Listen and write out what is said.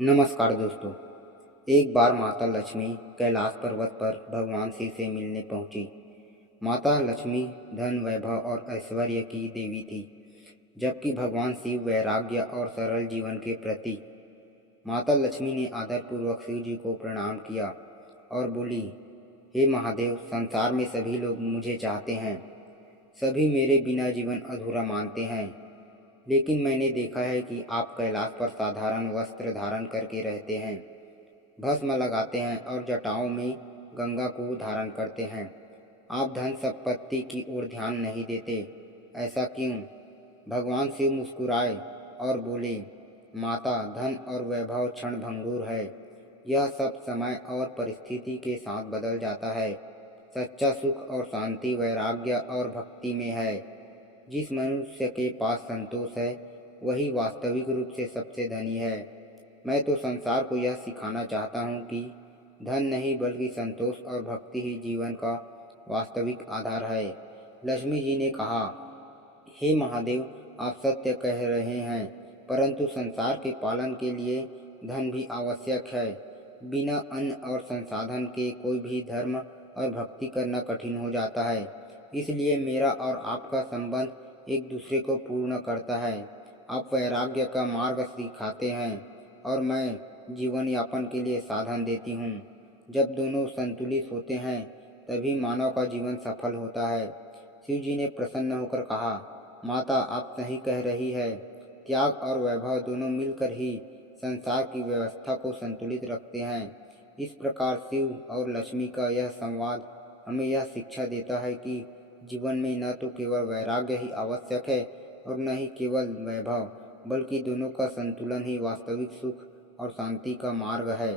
नमस्कार दोस्तों। एक बार माता लक्ष्मी कैलाश पर्वत पर भगवान शिव से मिलने पहुंची। माता लक्ष्मी धन, वैभव और ऐश्वर्य की देवी थी, जबकि भगवान शिव वैराग्य और सरल जीवन के प्रतीक। माता लक्ष्मी ने आदरपूर्वक शिव जी को प्रणाम किया और बोली, हे महादेव, संसार में सभी लोग मुझे चाहते हैं। सभी मेरे बिना जीवन अधूरा मानते हैं, लेकिन मैंने देखा है कि आप कैलाश पर साधारण वस्त्र धारण करके रहते हैं, भस्म लगाते हैं और जटाओं में गंगा को धारण करते हैं। आप धन संपत्ति की ओर ध्यान नहीं देते, ऐसा क्यों? भगवान शिव मुस्कुराए और बोले, माता, धन और वैभव क्षण भंगुर है। यह सब समय और परिस्थिति के साथ बदल जाता है। सच्चा सुख और शांति वैराग्य और भक्ति में है। जिस मनुष्य के पास संतोष है, वही वास्तविक रूप से सबसे धनी है। मैं तो संसार को यह सिखाना चाहता हूँ कि धन नहीं बल्कि संतोष और भक्ति ही जीवन का वास्तविक आधार है। लक्ष्मी जी ने कहा, हे महादेव, आप सत्य कह रहे हैं, परंतु संसार के पालन के लिए धन भी आवश्यक है। बिना अन्न और संसाधन के कोई भी धर्म और भक्ति करना कठिन हो जाता है। इसलिए मेरा और आपका संबंध एक दूसरे को पूर्ण करता है। आप वैराग्य का मार्ग सिखाते हैं और मैं जीवन यापन के लिए साधन देती हूँ। जब दोनों संतुलित होते हैं, तभी मानव का जीवन सफल होता है। शिव जी ने प्रसन्न होकर कहा, माता, आप सही कह रही है। त्याग और वैभव दोनों मिलकर ही संसार की व्यवस्था को संतुलित रखते हैं। इस प्रकार शिव और लक्ष्मी का यह संवाद हमें यह शिक्षा देता है कि जीवन में न तो केवल वैराग्य ही आवश्यक है और न ही केवल वैभव, बल्कि दोनों का संतुलन ही वास्तविक सुख और शांति का मार्ग है।